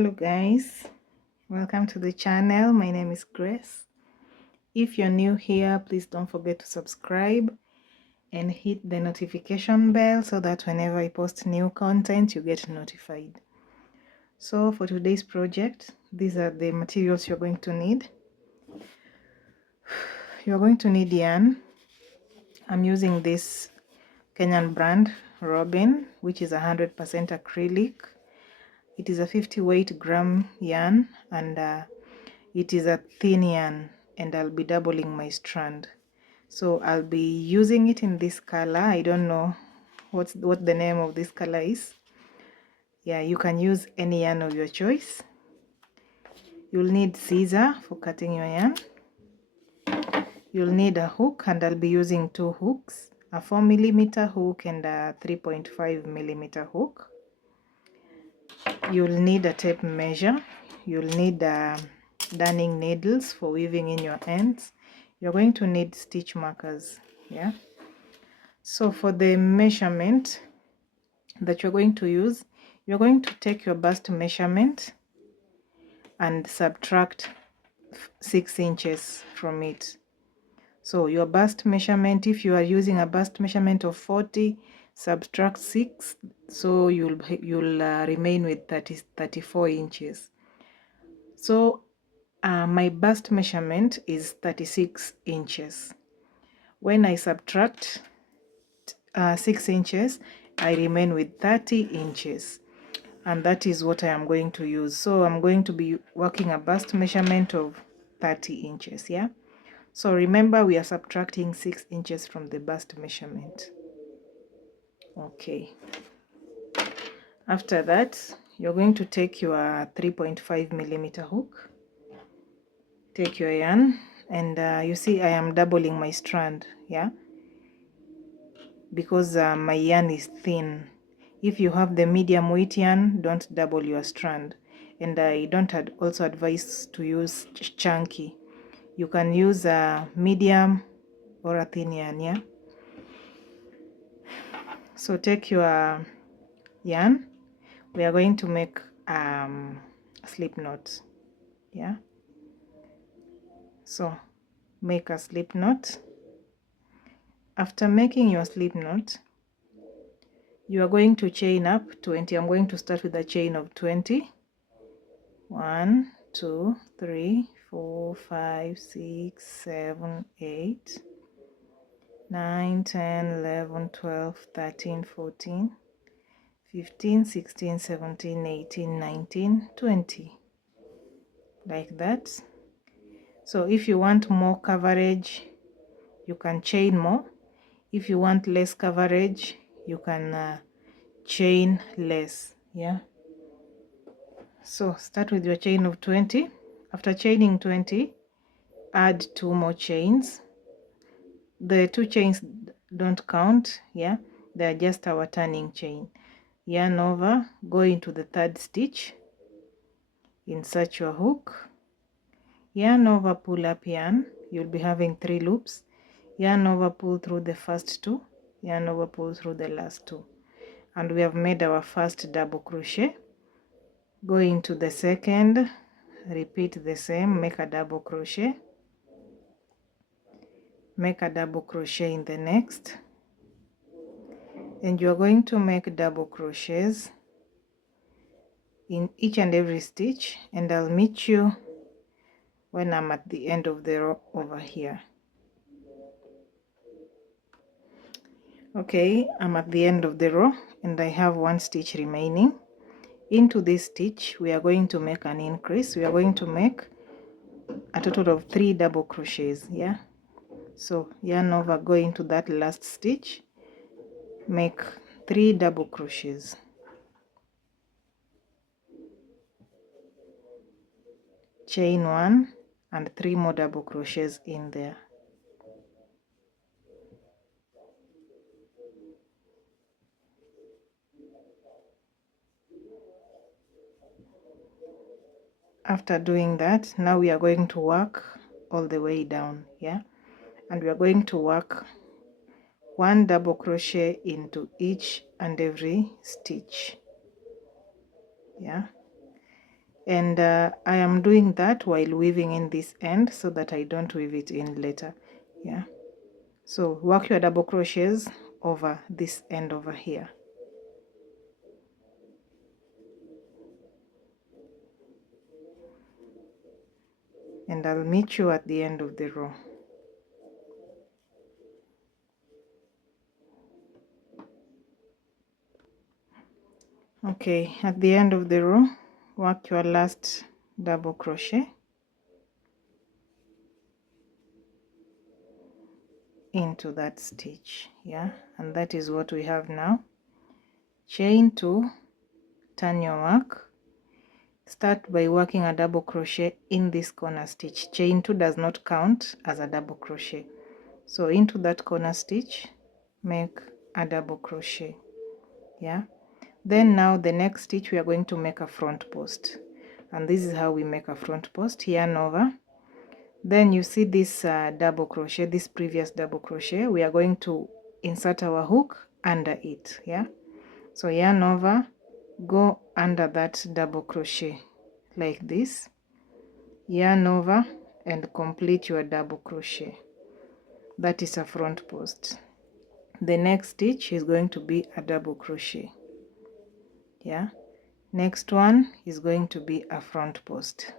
Hello guys, welcome to the channel. My name is Grace. If you're new here, please don't forget to subscribe and hit the notification bell so that whenever I post new content you get notified. So for today's project, these are the materials you're going to need. You're going to need yarn. I'm using this Kenyan brand Robin, which is 100% acrylic. It is a 50 weight gram yarn, and it is a thin yarn, and I'll be doubling my strand. So I'll be using it in this color. I don't know what the name of this color is. Yeah, you can use any yarn of your choice. You'll need scissor for cutting your yarn. You'll need a hook, and I'll be using two hooks, a 4mm hook and a 3.5mm hook. You'll need a tape measure. You'll need darning needles for weaving in your ends. You're going to need stitch markers. Yeah, so for the measurement that you're going to use, you're going to take your bust measurement and subtract 6 inches from it. So your bust measurement, if you are using a bust measurement of 40, subtract 6, so you'll remain with 34 inches. So my bust measurement is 36 inches. When I subtract 6 inches, I remain with 30 inches, and that is what I am going to use. So I'm going to be working a bust measurement of 30 inches. Yeah, so remember we are subtracting 6 inches from the bust measurement. Okay, after that you're going to take your 3.5mm hook, take your yarn, and you see I am doubling my strand, yeah, because my yarn is thin. If you have the medium weight yarn, don't double your strand, and I don't also advise to use chunky. You can use a medium or a thin yarn. Yeah, so take your yarn. We are going to make slip knot. Yeah, so make a slip knot. After making your slip knot, you are going to chain up 20. I'm going to start with a chain of 20. 1, 2, 3, 4, 5, 6, 7, 8, 9, 10, 11, 12, 13, 14, 15, 16, 17, 18, 19, 20, like that. So if you want more coverage, you can chain more. If you want less coverage, you can chain less. Yeah, so start with your chain of 20. After chaining 20, add 2 more chains. The 2 chains don't count. Yeah, they're just our turning chain. Yarn over, go into the 3rd stitch, insert your hook, yarn over, pull up yarn. You'll be having 3 loops. Yarn over, pull through the first 2, yarn over, pull through the last 2, and we have made our first double crochet. Go into the 2nd, repeat the same, make a double crochet, make a double crochet in the next, and you are going to make double crochets in each and every stitch, and I'll meet you when I'm at the end of the row over here. Okay, I'm at the end of the row and I have 1 stitch remaining. Into this stitch we are going to make an increase. We are going to make a total of 3 double crochets. Yeah, so yarn over, go into that last stitch, make 3 double crochets, chain 1 and 3 more double crochets in there. After doing that, now we are going to work all the way down. Yeah, and we are going to work 1 double crochet into each and every stitch. Yeah, and I am doing that while weaving in this end so that I don't weave it in later. Yeah, so work your double crochets over this end over here. And I'll meet you at the end of the row. Okay, at the end of the row, work your last double crochet into that stitch. Yeah, and that is what we have now. Chain 2, turn your work. Start by working a double crochet in this corner stitch. Chain 2 does not count as a double crochet, so into that corner stitch make a double crochet. Yeah, then now the next stitch we are going to make a front post, and this is how we make a front post. Yarn over, then you see this double crochet, this previous double crochet, we are going to insert our hook under it. Yeah, so yarn over, go under that double crochet like this, yarn over and complete your double crochet. That is a front post. The next stitch is going to be a double crochet. Yeah, next one is going to be a front post.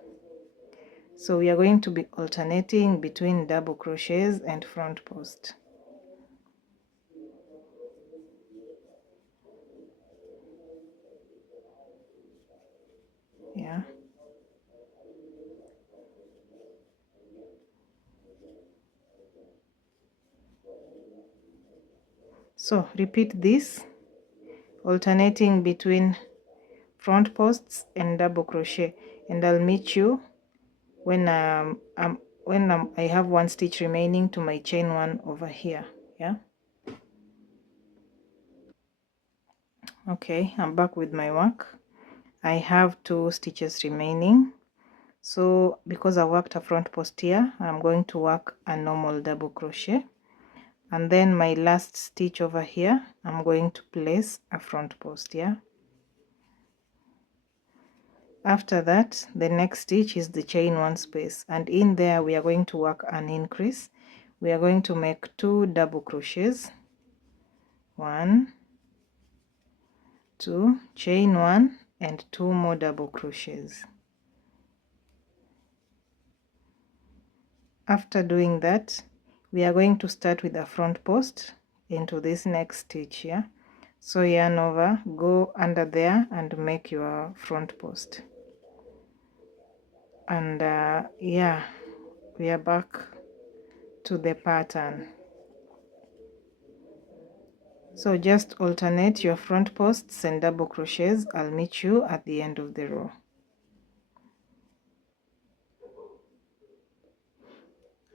So we are going to be alternating between double crochets and front post. Yeah, so repeat this, alternating between front posts and double crochet, and I'll meet you when I have one stitch remaining to my chain 1 over here. Yeah, okay, I'm back with my work. I have 2 stitches remaining, so because I worked a front post here, I'm going to work a normal double crochet, and then my last stitch over here I'm going to place a front post. Yeah, after that the next stitch is the chain 1 space, and in there we are going to work an increase. We are going to make 2 double crochets, 1, 2, chain 1 and 2 more double crochets. After doing that, we are going to start with a front post into this next stitch here. So yarn over, go under there and make your front post. And yeah, we are back to the pattern. So just alternate your front posts and double crochets. I'll meet you at the end of the row.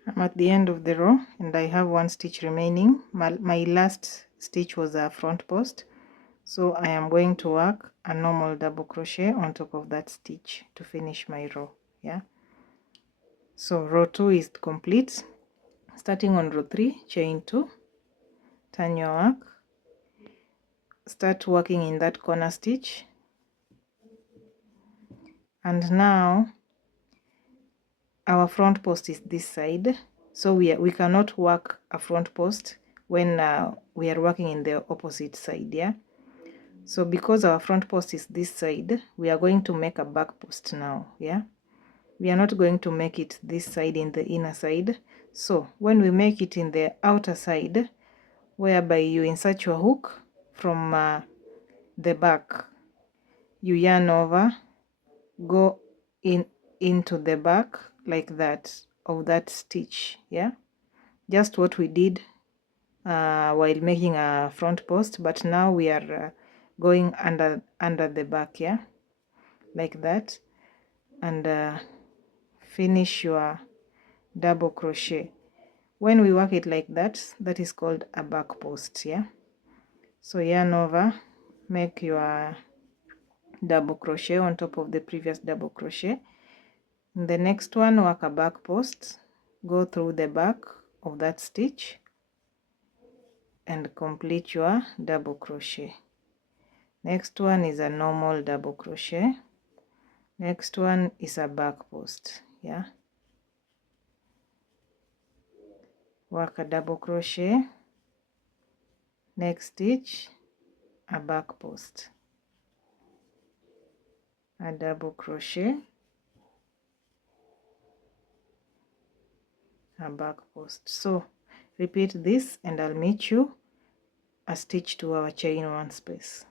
I'm at the end of the row and I have 1 stitch remaining. My last stitch was a front post, so I am going to work a normal double crochet on top of that stitch to finish my row. Yeah, so row 2 is complete. Starting on row 3, chain 2, turn your work, start working in that corner stitch, and now our front post is this side, so we cannot work a front post when we are working in the opposite side. Yeah, so because our front post is this side, we are going to make a back post now. Yeah, we are not going to make it this side in the inner side. So when we make it in the outer side, whereby you insert your hook from the back, you yarn over, go into the back like that of that stitch. Yeah, just what we did while making a front post, but now we are going under the back. Yeah, like that, and finish your double crochet. When we work it like that, that is called a back post. Yeah, so yarn over, make your double crochet on top of the previous double crochet. In the next one, work a back post, go through the back of that stitch and complete your double crochet. Next one is a normal double crochet, Next one is a back post. Yeah, work a double crochet, next stitch a back post, a double crochet, a back post. So repeat this and I'll meet you a stitch to our chain one space.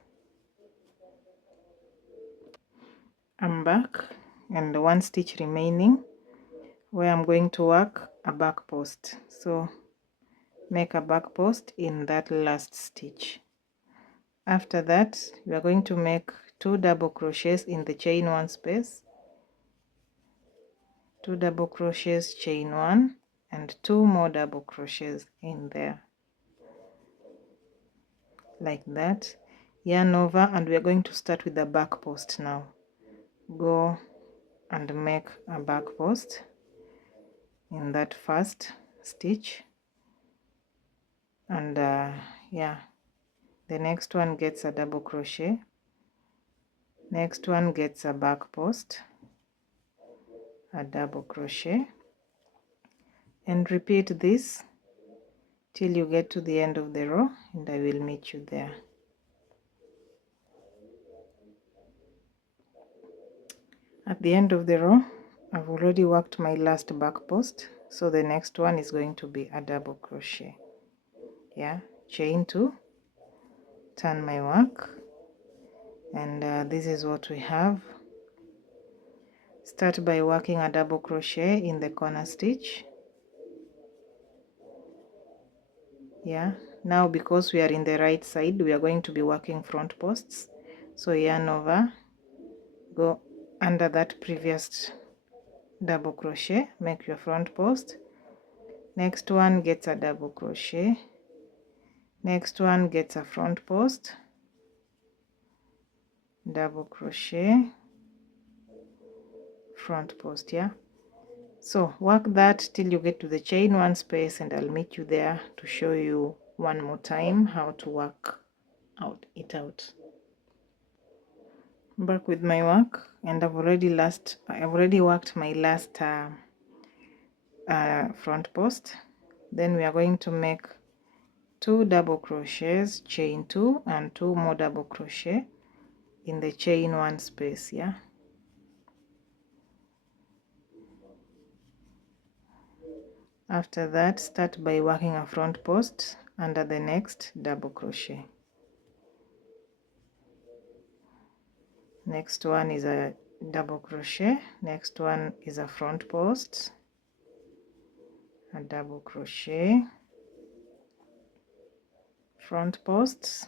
I'm back and one stitch remaining where I'm going to work a back post. So make a back post in that last stitch. After that we are going to make 2 double crochets in the chain one space, 2 double crochets, chain 1, and 2 more double crochets in there like that. Yarn over, and we are going to start with the back post now. Go and make a back post in that first stitch, and yeah, the next one gets a double crochet, next one gets a back post, a double crochet, and repeat this till you get to the end of the row, and I will meet you there. At the end of the row, I've already worked my last back post, so the next one is going to be a double crochet. Yeah, chain 2, turn my work, and this is what we have. Start by working a double crochet in the corner stitch. Yeah, now because we are in the right side, we are going to be working front posts. So yarn over, go under that previous double crochet, make your front post. Next one gets a double crochet, next one gets a front post, double crochet, front post. Yeah, so work that till you get to the chain one space, and I'll meet you there to show you one more time how to work it out. I'm back with my work, and I've already worked my last front post. Then we are going to make 2 double crochets, chain 2, and 2 more double crochet in the chain one space. Yeah, after that start by working a front post under the next double crochet. Next one is a double crochet, next one is a front post, a double crochet, front posts,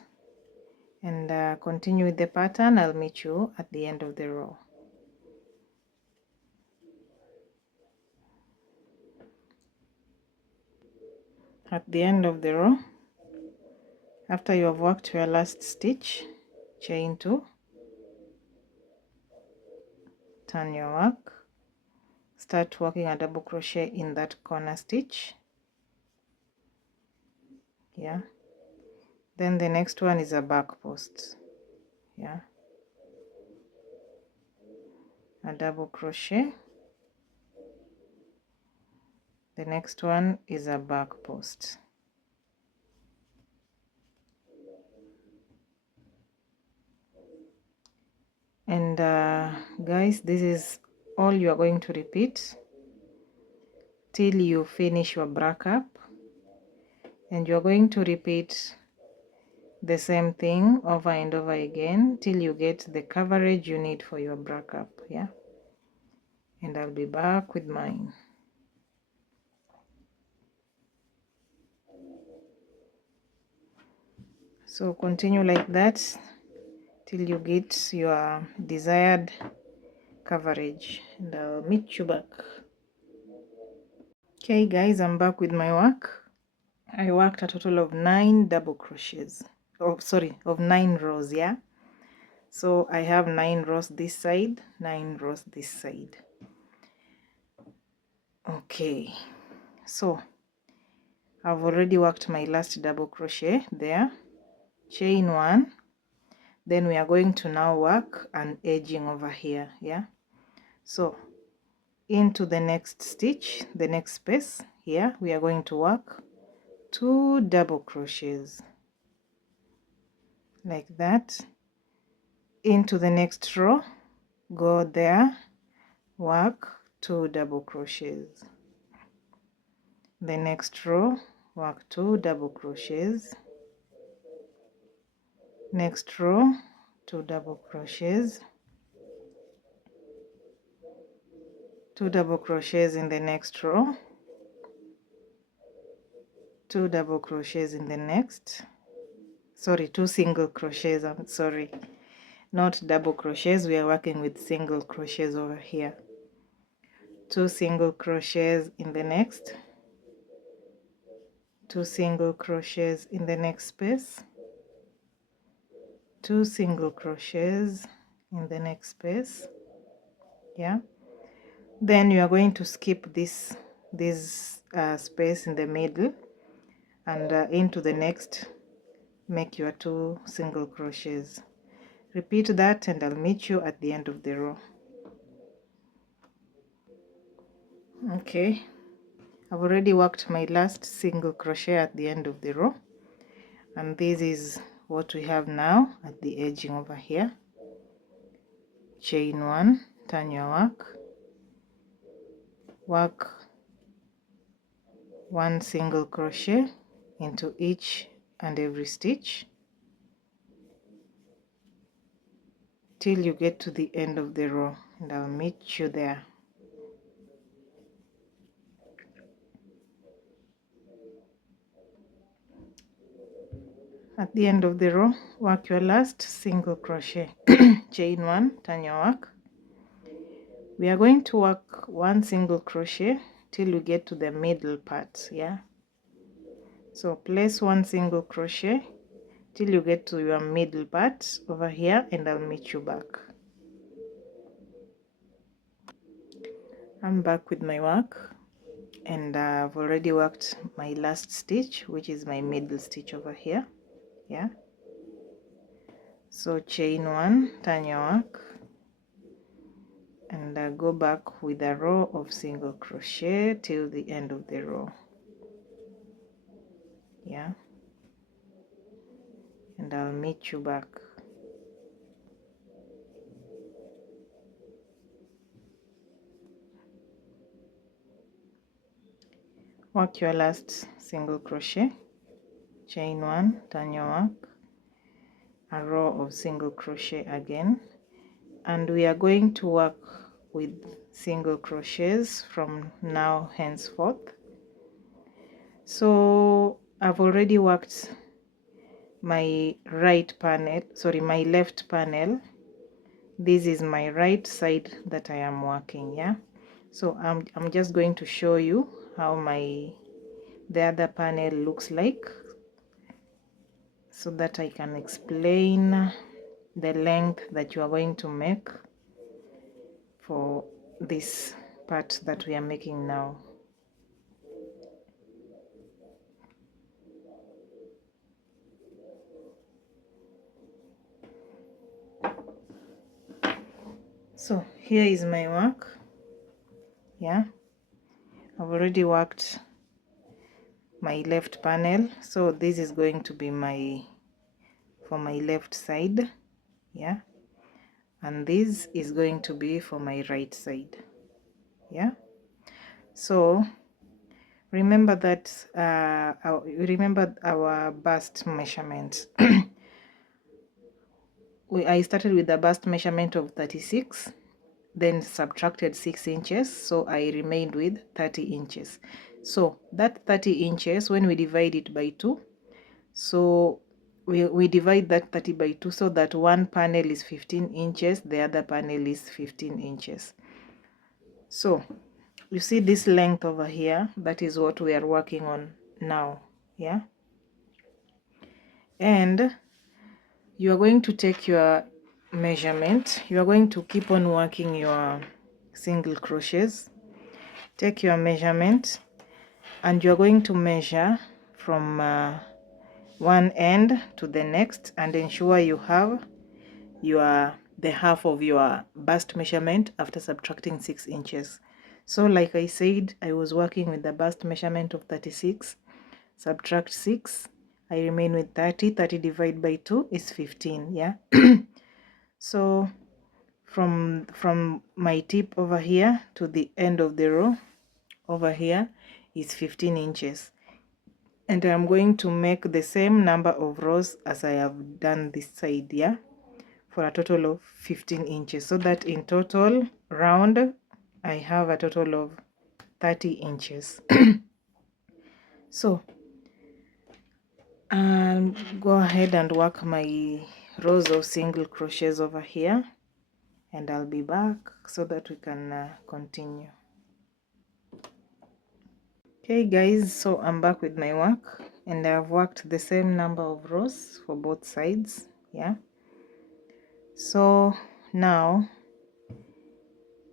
and continue with the pattern. I'll meet you at the end of the row. At the end of the row, after you have worked your last stitch, chain 2, turn your work, start working a double crochet in that corner stitch. Yeah, then the next one is a back post. Yeah, a double crochet, the next one is a back post. And guys, this is all you are going to repeat till you finish your brack up, and you're going to repeat the same thing over and over again till you get the coverage you need for your brack up. Yeah, and I'll be back with mine. So continue like that till you get your desired coverage, and I'll meet you back. Okay guys, I'm back with my work. I worked a total of 9 double crochets, of 9 rows. Yeah, so I have 9 rows this side, 9 rows this side. Okay, so I've already worked my last double crochet there, chain 1, then we are going to now work an edging over here. Yeah, So into the next stitch, the next space here, we are going to work 2 double crochets like that. Into the next row, go there, work 2 double crochets. The next row, work 2 double crochets. Next row, 2 double crochets. 2 double crochets in the next row. 2 double crochets in the next, sorry, 2 single crochets, I'm sorry, not double crochets, we are working with single crochets over here. 2 single crochets in the next, 2 single crochets in the next space, 2 single crochets in the next space. Yeah, then you are going to skip this space in the middle, and into the next make your 2 single crochets. Repeat that and I'll meet you at the end of the row. Okay, I've already worked my last single crochet at the end of the row, and this is what we have now at the edging over here. Chain 1, turn your work 1 single crochet into each and every stitch till you get to the end of the row, and I'll meet you there. At the end of the row, work your last single crochet. Chain 1, turn your work. We are going to work 1 single crochet till we get to the middle part. Yeah, so place 1 single crochet till you get to your middle part over here, and I'll meet you back. I'm back with my work, and I've already worked my last stitch, which is my middle stitch over here. Yeah, so chain 1, turn your work, and go back with a row of single crochet till the end of the row. Yeah, and I'll meet you back. Work your last single crochet, chain 1, turn your work, a row of single crochet again, and we are going to work with single crochets from now henceforth. So I've already worked my right panel, sorry, my left panel. This is my right side that I am working. Yeah, so I'm just going to show you how the other panel looks like, so that I can explain the length that you are going to make for this part that we are making now. So here is my work. Yeah, I've already worked my left panel, so this is going to be for my left side. Yeah, and this is going to be for my right side. Yeah, so remember that remember our bust measurement. I started with a bust measurement of 36, then subtracted 6 inches, so I remained with 30 inches. So that 30 inches, when we divide it by 2, so we divide that 30 by 2, so that one panel is 15 inches, the other panel is 15 inches. So you see this length over here, that is what we are working on now. Yeah, and you are going to take your measurement. You are going to keep on working your single crochets. Take your measurement, and you're going to measure from one end to the next, and ensure you have your the half of your bust measurement after subtracting 6 inches. So like I said, I was working with the bust measurement of 36. Subtract 6, I remain with 30. 30 divided by 2 is 15. Yeah. So from my tip over here to the end of the row over here is 15 inches, and I'm going to make the same number of rows as I have done this side, yeah, for a total of 15 inches, so that in total round I have a total of 30 inches. So I'll go ahead and work my rows of single crochets over here, and I'll be back so that we can continue. Okay guys, so I'm back with my work, and I've worked the same number of rows for both sides. Yeah, so now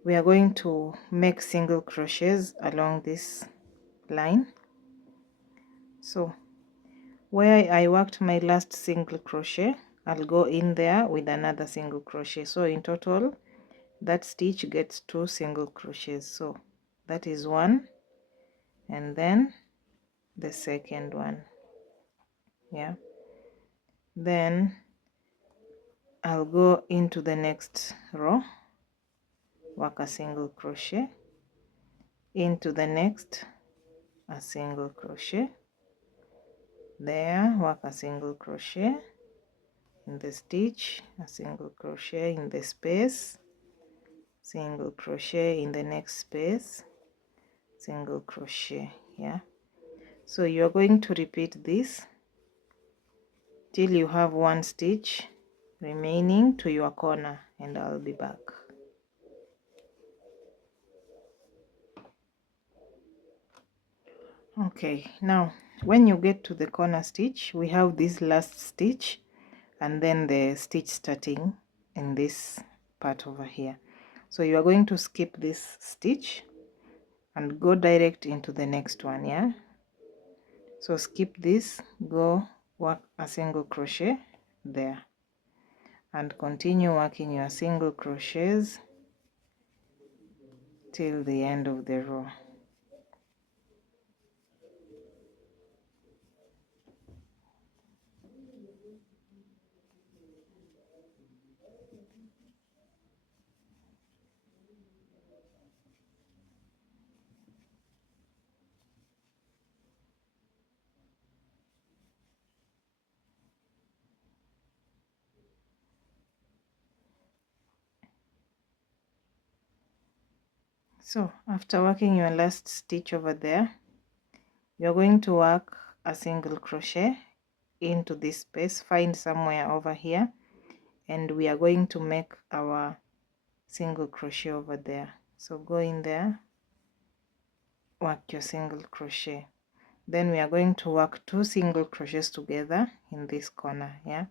we are going to make single crochets along this line. So where I worked my last single crochet, I'll go in there with another single crochet. So in total that stitch gets 2 single crochets. So that is one, and then the second one. Yeah, then I'll go into the next row, work a single crochet, into the next, a single crochet, there, work a single crochet in the stitch, a single crochet in the space, single crochet in the next space, single crochet. Yeah, so you're going to repeat this till you have 1 stitch remaining to your corner, and I'll be back. Okay, now when you get to the corner stitch, we have this last stitch and then the stitch starting in this part over here. So you are going to skip this stitch and go direct into the next one. Yeah, so skip this, go work a single crochet there, and continue working your single crochets till the end of the row. So after working your last stitch over there, you're going to work a single crochet into this space, find somewhere over here, and we are going to make our single crochet over there. So go in there, work your single crochet, then we are going to work 2 single crochets together in this corner. Yeah,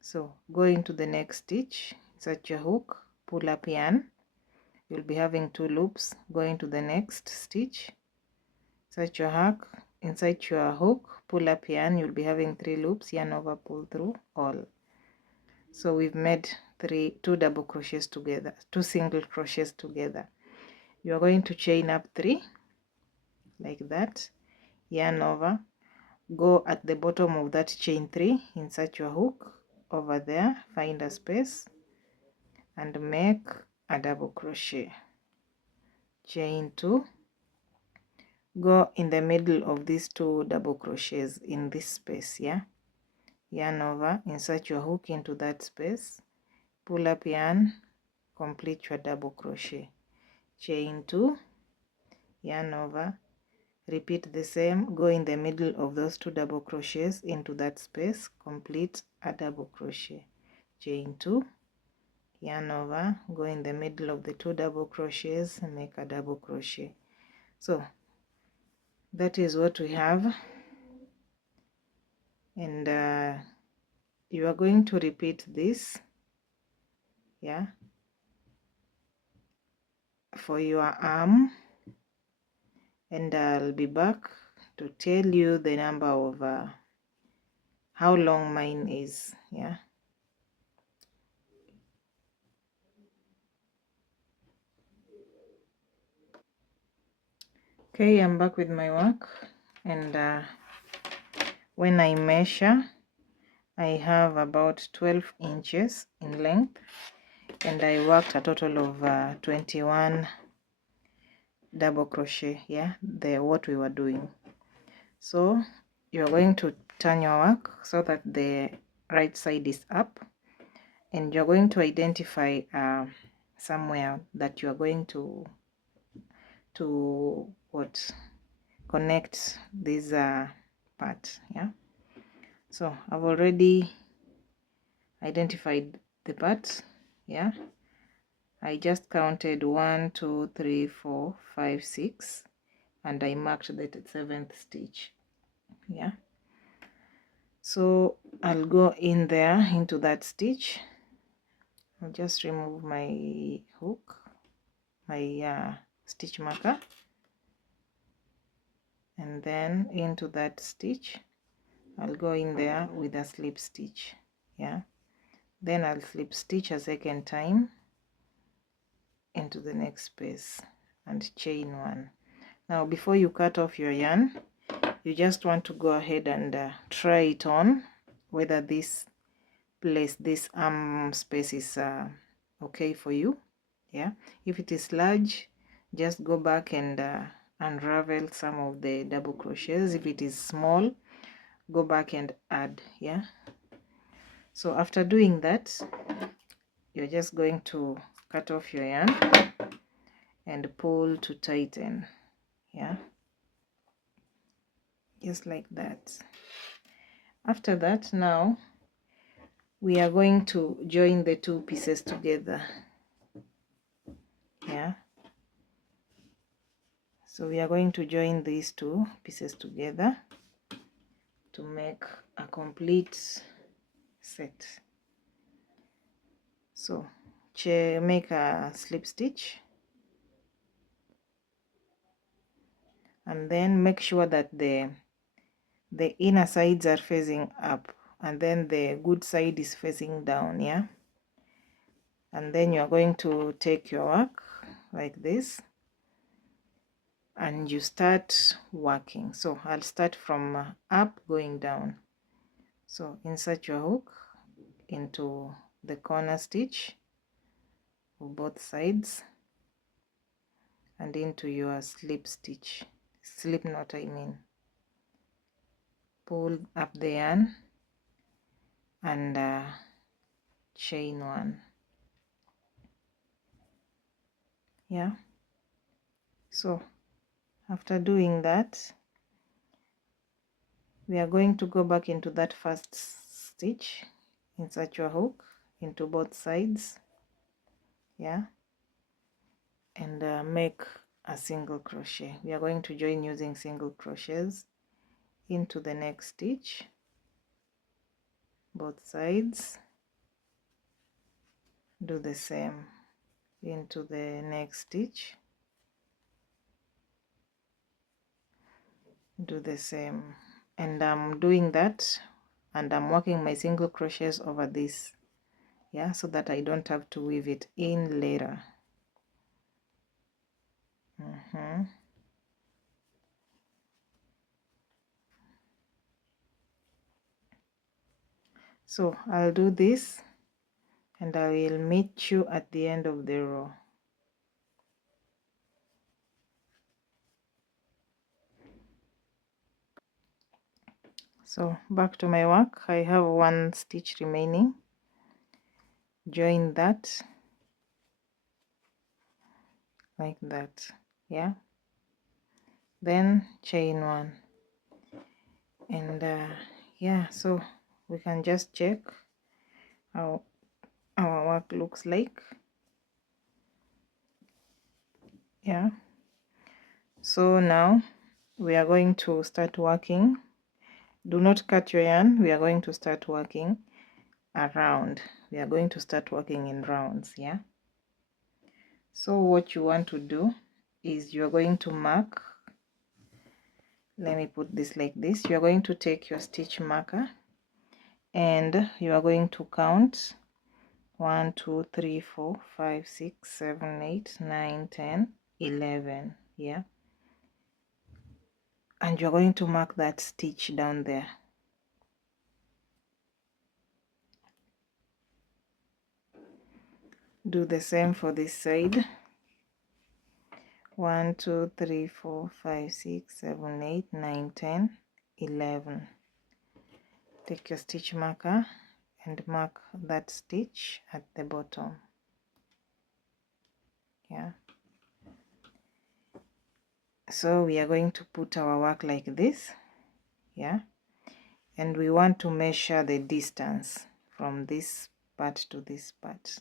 so go into the next stitch, insert your hook, pull up yarn, you'll be having 2 loops. Go into the next stitch, insert your hook, insert your hook, pull up yarn, you'll be having 3 loops, yarn over, pull through all. So we've made 2 double crochets together, 2 single crochets together. You are going to chain up 3 like that, yarn over, go at the bottom of that chain 3, insert your hook over there, find a space and make a double crochet, chain 2, go in the middle of these 2 double crochets in this space. Yeah, yarn over, insert your hook into that space, pull up yarn, complete your double crochet, chain 2, yarn over, repeat the same, go in the middle of those 2 double crochets into that space, complete a double crochet, chain 2, yarn over, go in the middle of the 2 double crochets and make a double crochet. So that is what we have, and you are going to repeat this, yeah, for your arm, and I'll be back to tell you the number of how long mine is. Yeah, Okay, I'm back with my work, and when I measure, I have about 12 inches in length, and I worked a total of 21 double crochet. Yeah, what we were doing. So you're going to turn your work so that the right side is up, and you're going to identify somewhere that you are going to connect this part. Yeah, so I've already identified the part. Yeah, I just counted 1 2 3 4 5 6, and I marked the 7th stitch. Yeah, so I'll go in there into that stitch. I'll just remove my hook, my stitch marker, and then into that stitch I'll go in there with a slip stitch. Yeah, then I'll slip stitch a second time into the next space and chain 1. Now before you cut off your yarn, you just want to go ahead and try it on whether this place, this arm space is okay for you. Yeah, if it is large, just go back and unravel some of the double crochets. If it is small, go back and add. Yeah, so after doing that, you're just going to cut off your yarn and pull to tighten. Yeah, just like that. After that, now we are going to join the 2 pieces together. Yeah, so we are going to join these 2 pieces together to make a complete set. So make a slip stitch, and then make sure that the inner sides are facing up, and then the good side is facing down. Yeah, and then you are going to take your work like this, and you start working. So I'll start from up going down. So insert your hook into the corner stitch of both sides and into your slip knot, I mean. Pull up the yarn and chain 1. Yeah, so after doing that, we are going to go back into that first stitch, insert your hook into both sides. Yeah, and make a single crochet. We are going to join using single crochets into the next stitch, both sides. Do the same into the next stitch, do the same, and I'm doing that, and I'm working my single crochets over this. Yeah, so that I don't have to weave it in later. So I'll do this, and I will meet you at the end of the row. So back to my work, I have 1 stitch remaining. Join that like that. Yeah, then chain 1, and yeah, so we can just check how our work looks like. Yeah, so now we are going to start working. Do not cut your yarn. We are going to start working around. We are going to start working in rounds. Yeah, so what you want to do is you are going to mark, let me put this like this. You are going to take your stitch marker and you are going to count 1 2 3 4 5 6 7 8 9 10 11. Yeah, and you're going to mark that stitch down there. Do the same for this side. 1 2 3 4 5 6 7 8 9 10 11. Take your stitch marker and mark that stitch at the bottom. Yeah, so we are going to put our work like this. Yeah, and we want to measure the distance from this part to this part.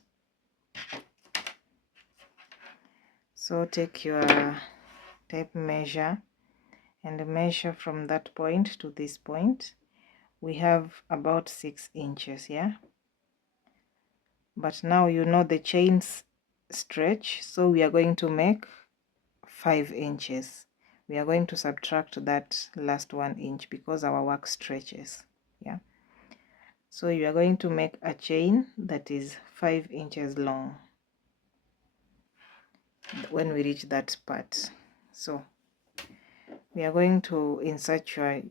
So take your tape measure and measure from that point to this point. We have about 6 inches. Yeah, but now you know the chains stretch, so we are going to make 5 inches. We are going to subtract that last 1 inch because our work stretches. Yeah, so you are going to make a chain that is 5 inches long when we reach that part. So we are going to insert your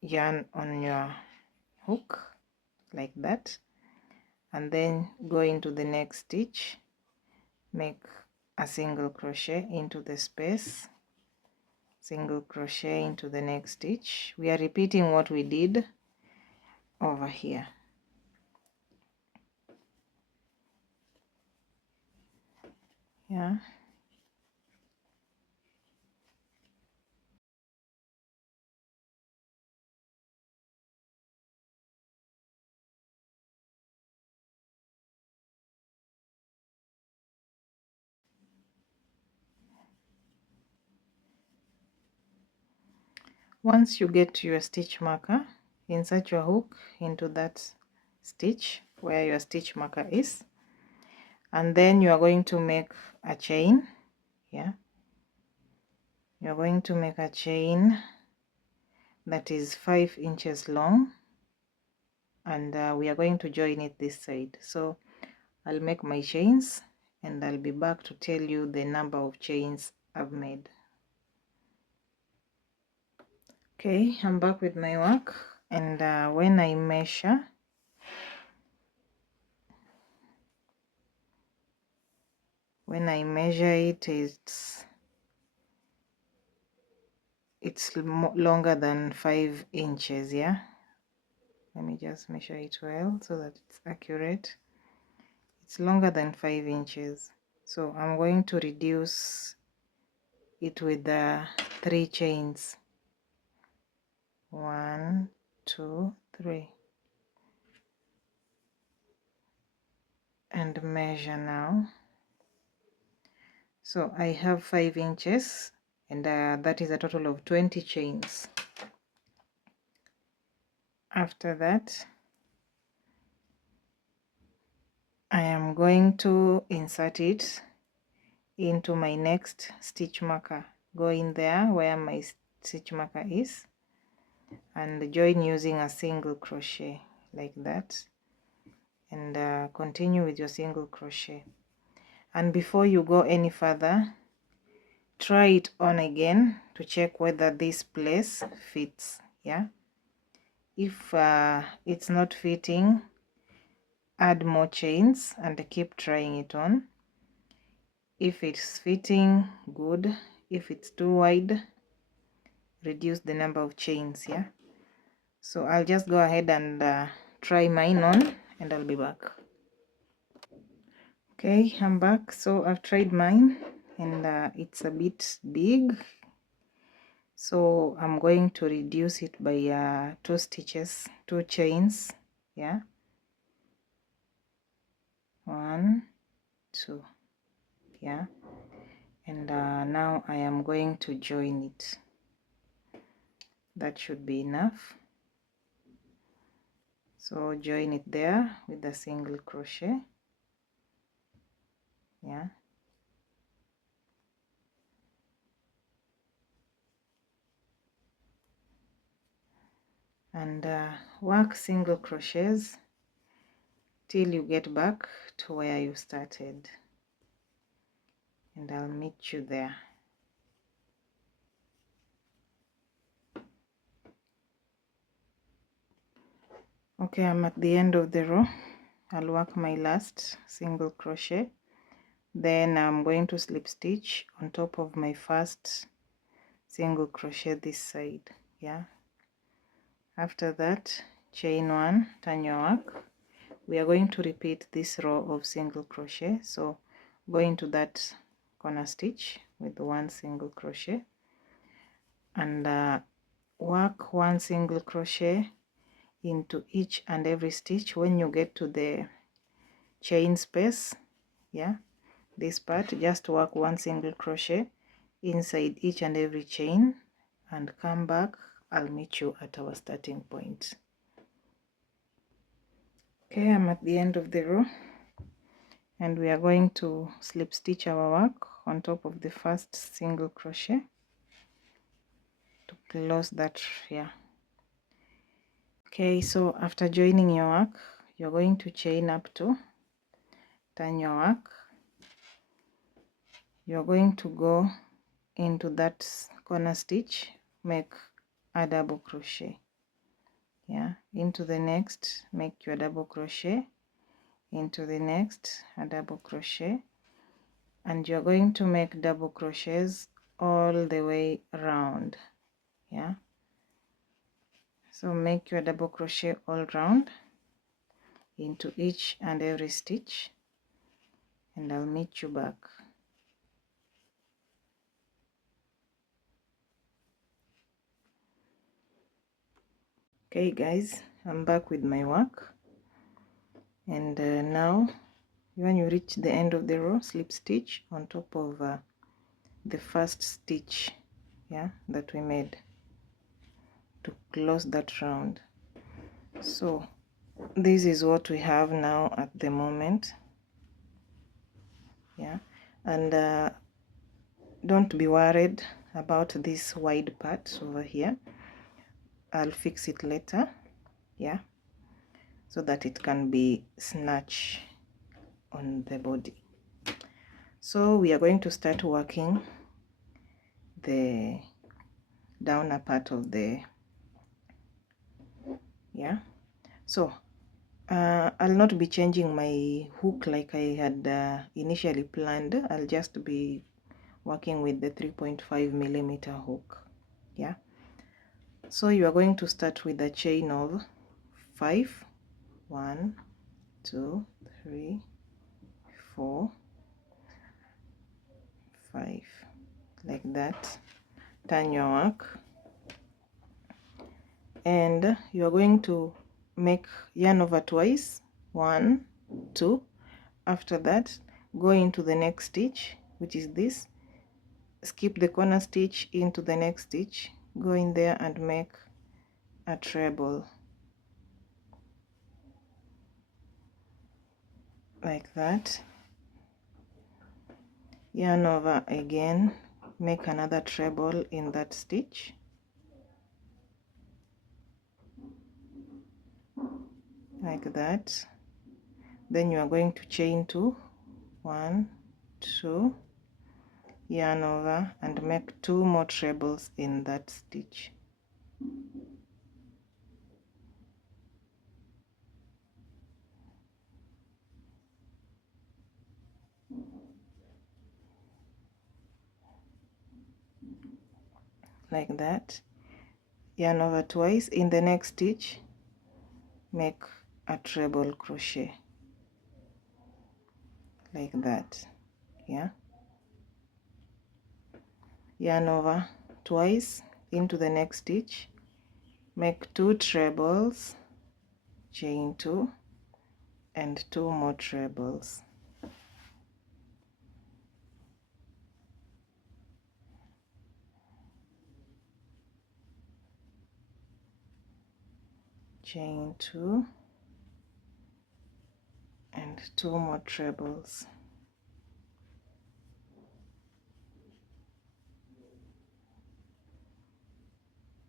yarn on your hook like that, and then go into the next stitch, make a single crochet into the space, single crochet into the next stitch. We are repeating what we did over here. Yeah, once you get to your stitch marker, insert your hook into that stitch where your stitch marker is, and then you are going to make a chain. Yeah, you're going to make a chain that is 5 inches long, and we are going to join it this side. So I'll make my chains and I'll be back to tell you the number of chains I've made. Okay, I'm back with my work, and when I measure, it, it's longer than 5 inches. Yeah, let me just measure it well so that it's accurate. It's longer than 5 inches, so I'm going to reduce it with the 3 chains. 1 2 3, and measure now. So I have 5 inches, and that is a total of 20 chains. After that, I am going to insert it into my next stitch marker. Go in there where my stitch marker is and join using a single crochet like that, and continue with your single crochet. And before you go any further, try it on again to check whether this place fits. Yeah, if it's not fitting, add more chains and keep trying it on. If it's fitting, good. If it's too wide, reduce the number of chains. Yeah, so I'll just go ahead and try mine on, and I'll be back. Okay, I'm back. So I've tried mine, and it's a bit big, so I'm going to reduce it by 2 stitches, 2 chains. Yeah, 1 2. Yeah, and now I am going to join it. That should be enough. So join it there with a single crochet. Yeah, and work single crochets till you get back to where you started, and I'll meet you there. Okay, I'm at the end of the row. I'll work my last single crochet, then I'm going to slip stitch on top of my first single crochet this side. Yeah, after that, chain 1, turn your work. We are going to repeat this row of single crochet, so go into that corner stitch with 1 single crochet and work 1 single crochet into each and every stitch. When you get to the chain space, yeah, this part, just work 1 single crochet inside each and every chain and come back. I'll meet you at our starting point. Okay, I'm at the end of the row and we are going to slip stitch our work on top of the first single crochet to close that. Yeah, okay, so after joining your work, you're going to chain up to, turn your work, you're going to go into that corner stitch, make a double crochet. Yeah, into the next, make your double crochet, into the next, a double crochet, and you're going to make double crochets all the way around. Yeah, so make your double crochet all round into each and every stitch and I'll meet you back. Okay guys, I'm back with my work, and now when you reach the end of the row, slip stitch on top of the first stitch, yeah, that we made to close that round. So this is what we have now at the moment. Yeah, and don't be worried about this wide part over here. I'll fix it later, yeah, so that it can be snatched on the body. So we are going to start working the downer part of the, yeah, so I'll not be changing my hook like I had initially planned. I'll just be working with the 3.5mm hook. Yeah, so you are going to start with a chain of 5. 1, 2, 3, 4, 5, like that. Turn your work and you are going to make yarn over twice, 1, 2. After that, go into the next stitch, which is this, skip the corner stitch into the next stitch, go in there and make a treble like that. Yarn over again, make another treble in that stitch like that. Then you are going to chain 2, 1, 2, yarn over and make 2 more trebles in that stitch. Like that. Yarn over twice. In the next stitch, make a treble crochet like that. Yeah, yarn over twice into the next stitch, make 2 trebles, chain 2 and 2 more trebles. Chain 2 and 2 more trebles.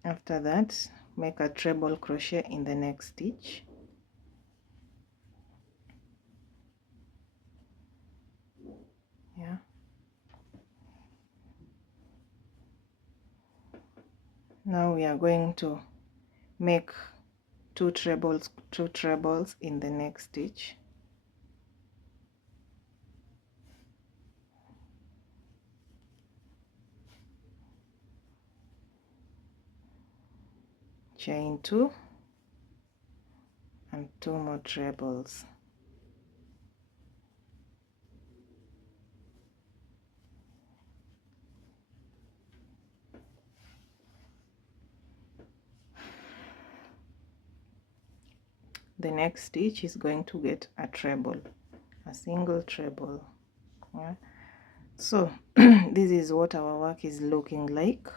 After that, make a treble crochet in the next stitch. Yeah, now we are going to make two trebles in the next stitch. Chain 2 and 2 more trebles. The next stitch is going to get a treble, a single treble. Yeah. So this is what our work is looking like,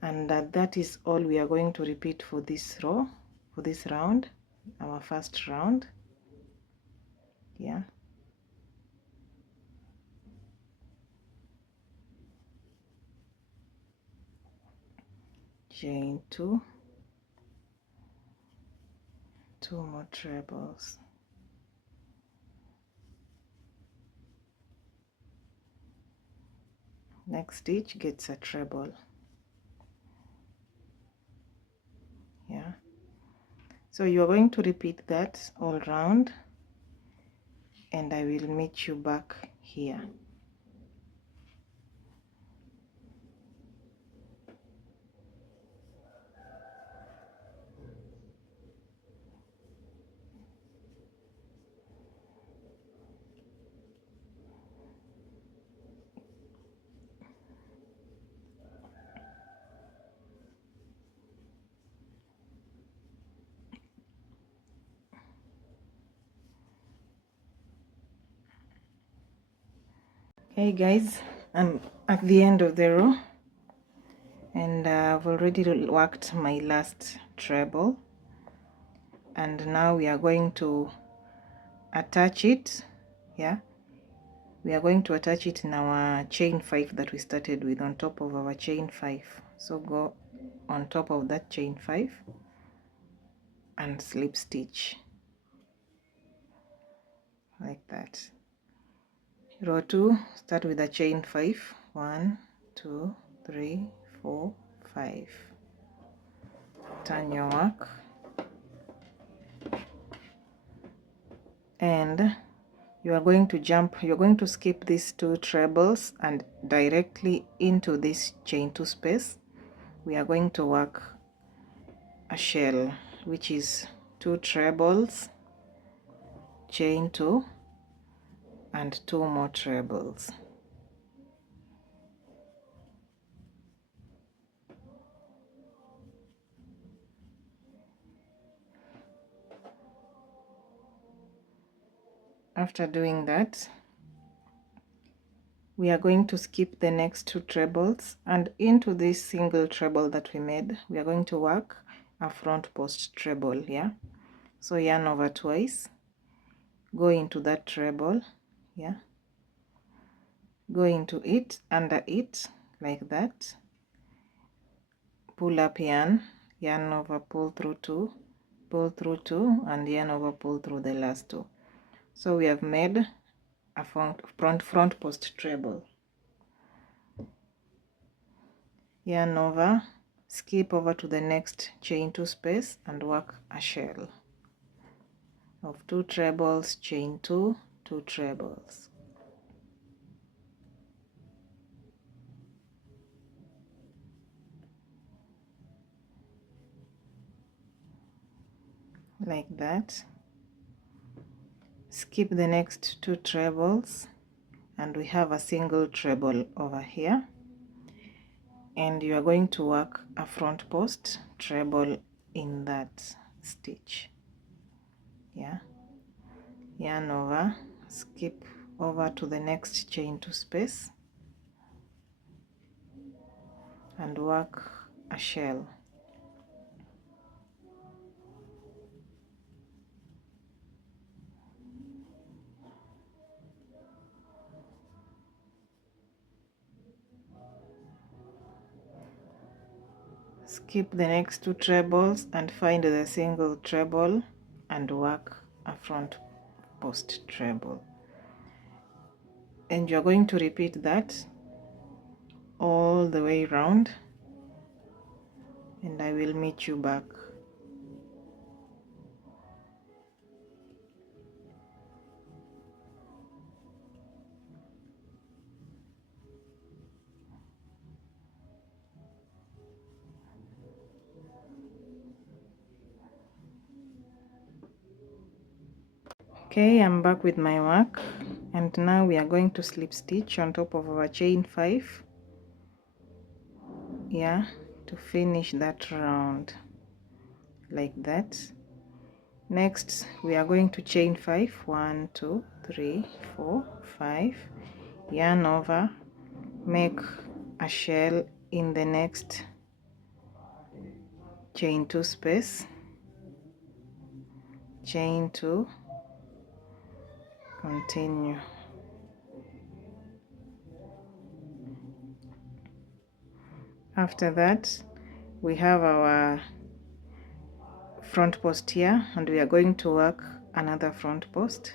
and that is all we are going to repeat for this row, for this round, our first round. Yeah. Chain 2, 2 more trebles. Next stitch gets a treble. Yeah. So you are going to repeat that all round, and I will meet you back here. Hey guys, I'm at the end of the row, and I've already worked my last treble, and now we are going to attach it. Yeah, we are going to attach it in our chain 5 that we started with, on top of our chain 5. So go on top of that chain 5 and slip stitch like that. Row 2, start with a chain 5. 1, 2, 3, 4, 5. Turn your work, and you are going to jump, you're going to skip these 2 trebles and directly into this chain 2 space. We are going to work a shell, which is 2 trebles, chain 2 and 2 more trebles. After doing that, we are going to skip the next 2 trebles, and into this single treble that we made, we are going to work a front post treble. Yeah, so yarn over twice, go into that treble. Yeah, go into it, under it, like that, pull up yarn, yarn over, pull through 2, pull through 2, and yarn over, pull through the last 2. So we have made a front post treble. Yarn over, skip over to the next chain 2 space and work a shell of 2 trebles, chain 2, 2 trebles. Like that. Skip the next 2 trebles, and we have a single treble over here, and you are going to work a front post treble in that stitch. Yeah, yarn over, skip over to the next chain 2 space and work a shell. Skip the next 2 trebles and find the single treble and work a front post treble, and you're going to repeat that all the way round, and I will meet you back. Okay, I'm back with my work, and now we are going to slip stitch on top of our chain 5, yeah, to finish that round like that. Next we are going to chain 5, 1 2 3 4 5, yarn over, make a shell in the next chain 2 space, chain 2, continue. After that we have our front post here, and we are going to work another front post.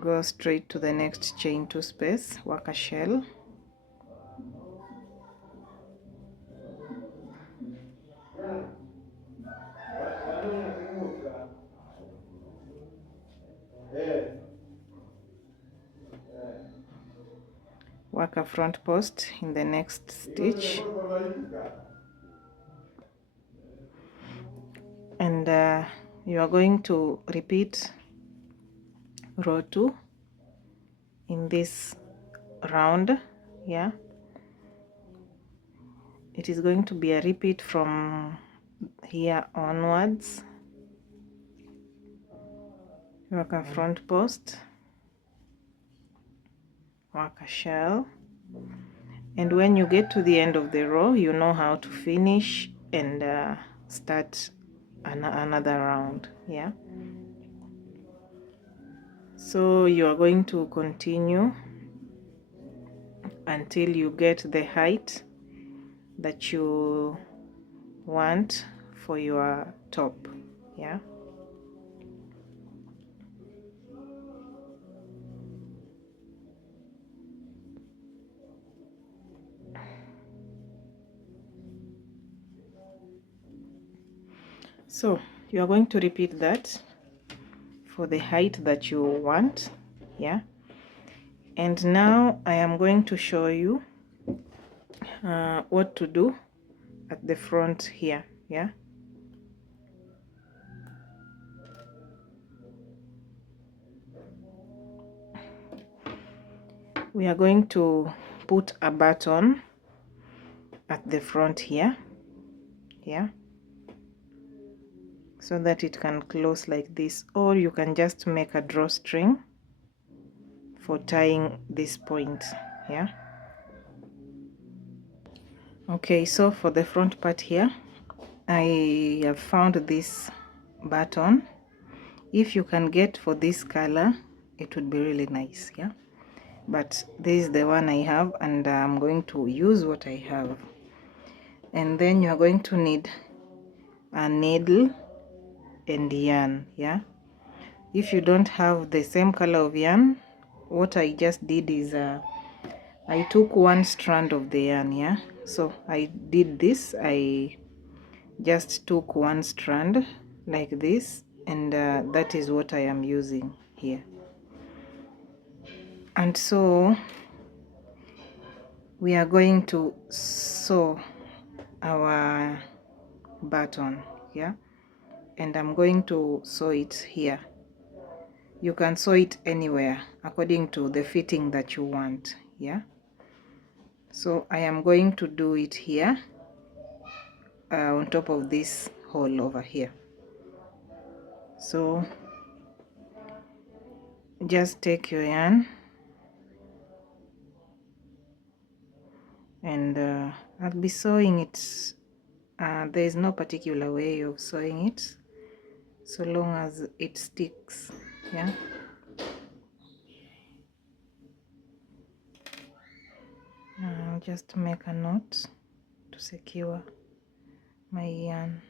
Go straight to the next chain 2 space, work a shell, work a front post in the next stitch, and you are going to repeat row 2 in this round. Yeah, it is going to be a repeat from here onwards. Work a front post, work a shell, and when you get to the end of the row, you know how to finish and start another round. Yeah, so you are going to continue until you get the height that you want for your top. Yeah, so you are going to repeat that for the height that you want. Yeah, and now I am going to show you what to do at the front here. Yeah, we are going to put a button at the front here. Yeah, so that it can close like this, or you can just make a drawstring for tying this point. Yeah, okay, so for the front part here I have found this button. If you can get for this color, it would be really nice. Yeah, but this is the one I have, and I'm going to use what I have. And then you are going to need a needle and yarn. Yeah, if you don't have the same color of yarn, what I just did is I took one strand of the yarn. Yeah, so I did this, I just took one strand like this, and that is what I am using here. And so we are going to sew our button. Yeah, and I'm going to sew it here. You can sew it anywhere according to the fitting that you want. Yeah, so I am going to do it here on top of this hole over here. So just take your yarn, and I'll be sewing it. There is no particular way of sewing it, so long as it sticks. Yeah, just make a knot to secure my yarn.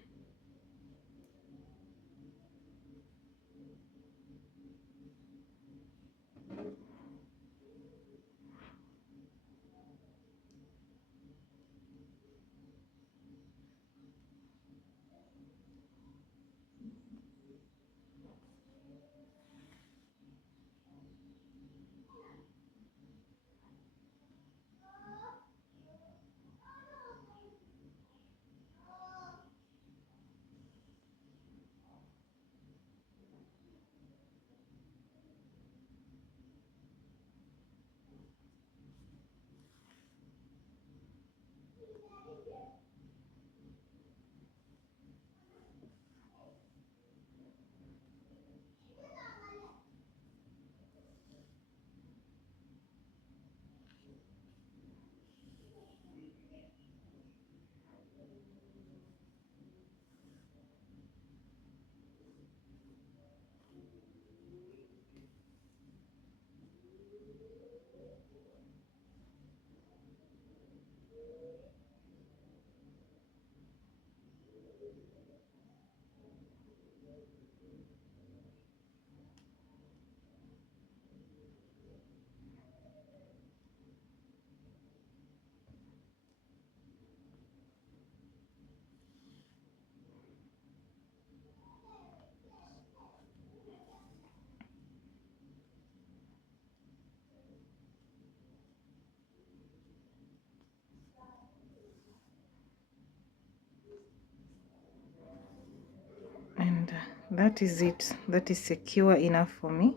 that is it. That is secure enough for me.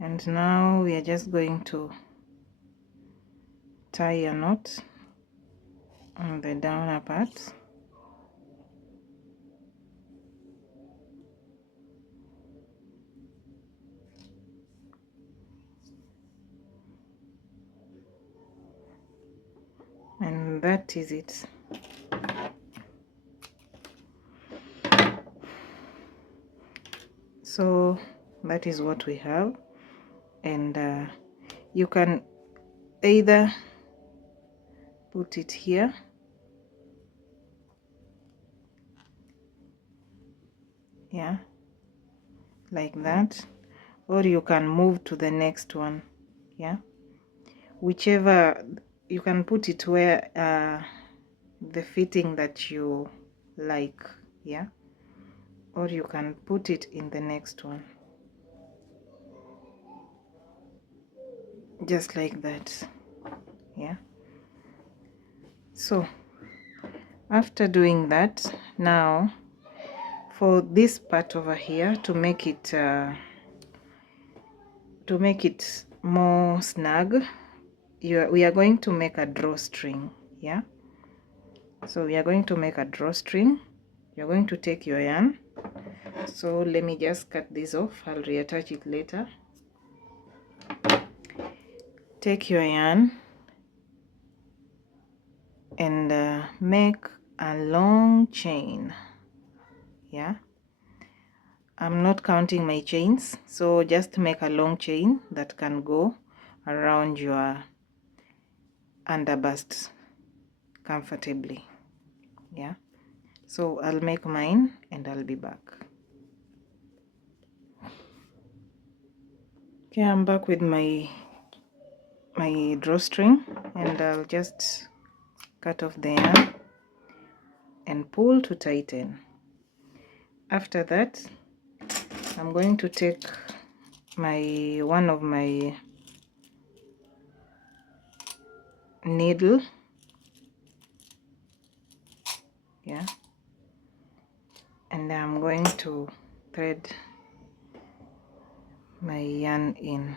And now we are just going to tie a knot on the downer part. And that is it. So that is what we have. And you can either put it here, yeah, like that, or you can move to the next one, yeah, whichever. You can put it where the fitting that you like, yeah, or you can put it in the next one, just like that, yeah. So after doing that, now for this part over here, to make it more snug, we are going to make a drawstring, yeah. So we are going to make a drawstring. You're going to take your yarn. So let me just cut this off, I'll reattach it later. Take your yarn and make a long chain, yeah. I'm not counting my chains, so just make a long chain that can go around your underbust comfortably, yeah. So I'll make mine and I'll be back. Okay, I'm back with my drawstring, and I'll just cut off the yarn and pull to tighten. After that, I'm going to take one of my needle, yeah, and I'm going to thread my yarn in.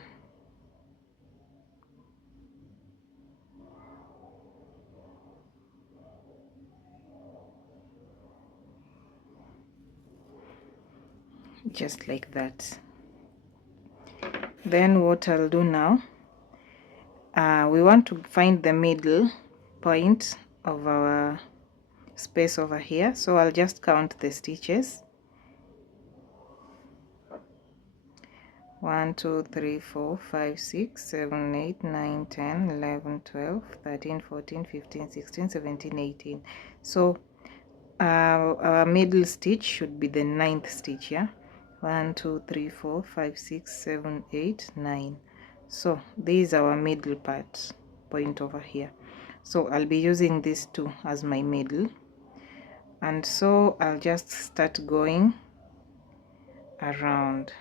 Just like that. Then what I'll do now, we want to find the middle point of our space over here, so I'll just count the stitches. 1 2 3 4 5 6 7 8 9 10 11 12 13 14 15 16 17 18. So our middle stitch should be the 9th stitch, yeah. 1 2 3 4 5 6 7 8 9. So this is our middle part point over here, so I'll be using these two as my middle, and so I'll just start going around,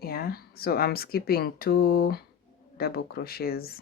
yeah. So I'm skipping 2 double crochets.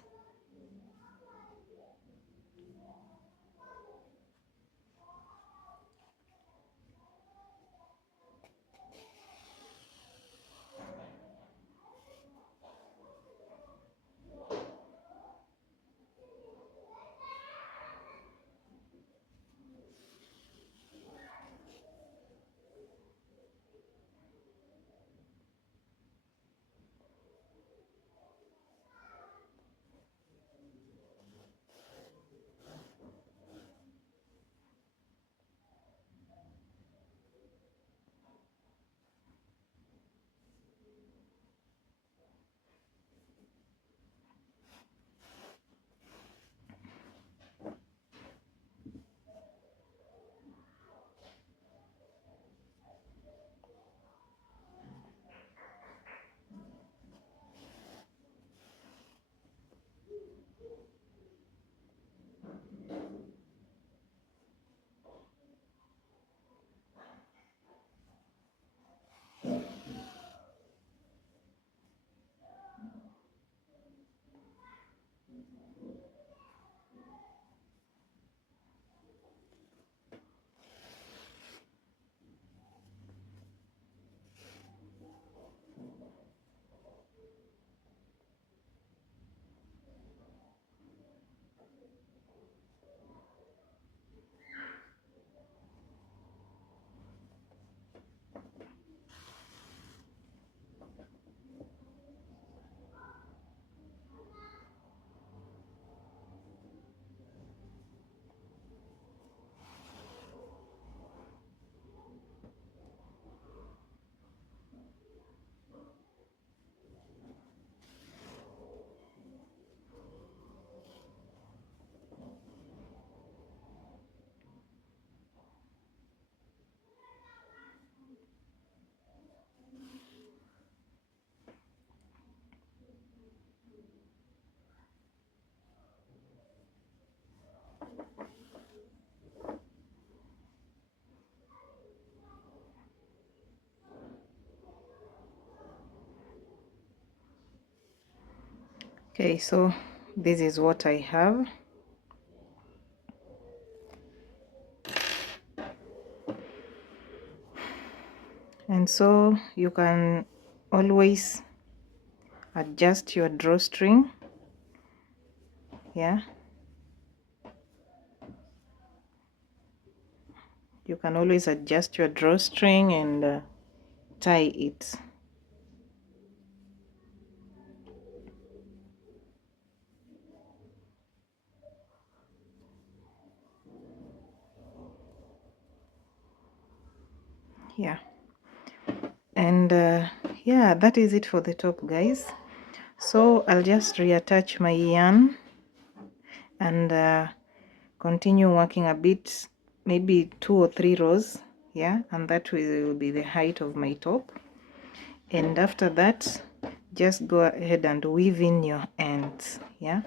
Okay, so this is what I have. And so you can always adjust your drawstring. Yeah, you can always adjust your drawstring and tie it. Yeah, and yeah, that is it for the top, guys. So I'll just reattach my yarn and continue working a bit, maybe 2 or 3 rows. Yeah, and that will be the height of my top. And after that, just go ahead and weave in your ends. Yeah,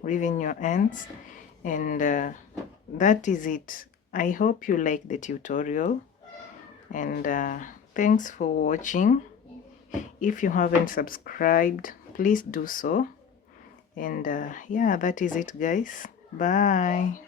weave in your ends, and that is it. I hope you like the tutorial, and thanks for watching. If you haven't subscribed, please do so. And yeah, that is it, guys. Bye.